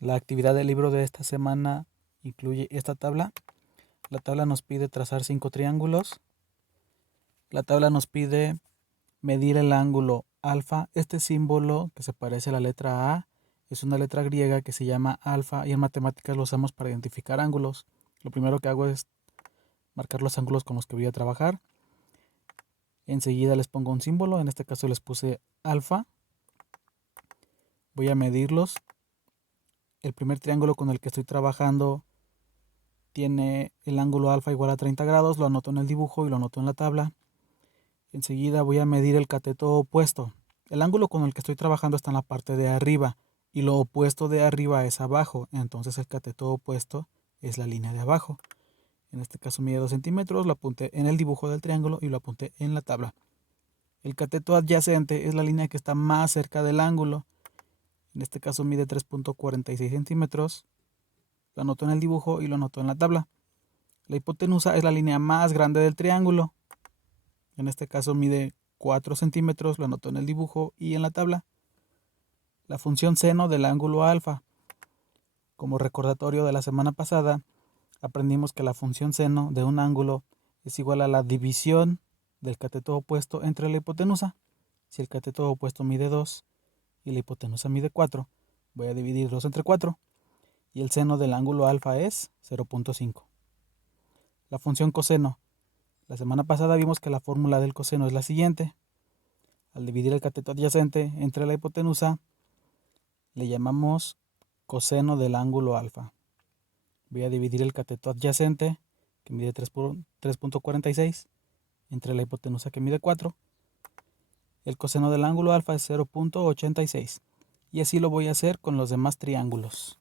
La actividad del libro de esta semana incluye esta tabla. La tabla nos pide trazar 5 triángulos. La tabla nos pide medir el ángulo alfa. Este símbolo que se parece a la letra A es una letra griega que se llama alfa y en matemáticas lo usamos para identificar ángulos. Lo primero que hago es marcar los ángulos con los que voy a trabajar. Enseguida les pongo un símbolo, en este caso les puse alfa. Voy a medirlos. El primer triángulo con el que estoy trabajando tiene el ángulo alfa igual a 30 grados, lo anoto en el dibujo y lo anoto en la tabla. Enseguida voy a medir el cateto opuesto. El ángulo con el que estoy trabajando está en la parte de arriba y lo opuesto de arriba es abajo, entonces el cateto opuesto es la línea de abajo. En este caso mide 2 centímetros, lo apunté en el dibujo del triángulo y lo apunté en la tabla. El cateto adyacente es la línea que está más cerca del ángulo. En este caso mide 3.46 centímetros. Lo anoto en el dibujo y lo anoto en la tabla. La hipotenusa es la línea más grande del triángulo. En este caso mide 4 centímetros. Lo anoto en el dibujo y en la tabla. La función seno del ángulo alfa. Como recordatorio de la semana pasada, aprendimos que la función seno de un ángulo es igual a la división del cateto opuesto entre la hipotenusa. Si el cateto opuesto mide 2 y la hipotenusa mide 4, voy a dividir 2 entre 4 y el seno del ángulo alfa es 0.5. La función coseno. La semana pasada vimos que la fórmula del coseno es la siguiente. Al dividir el cateto adyacente entre la hipotenusa, le llamamos coseno del ángulo alfa. Voy a dividir el cateto adyacente, que mide 3.46, entre la hipotenusa que mide 4. El coseno del ángulo alfa es 0.86. Y así lo voy a hacer con los demás triángulos.